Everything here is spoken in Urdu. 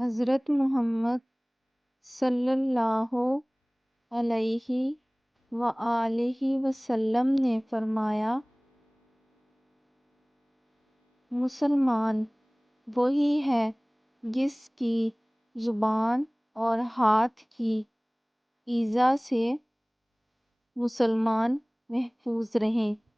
حضرت محمد صلی اللہ علیہ وآلہ وسلم نے فرمایا، مسلمان وہی ہے جس کی زبان اور ہاتھ کی ایذا سے مسلمان محفوظ رہیں۔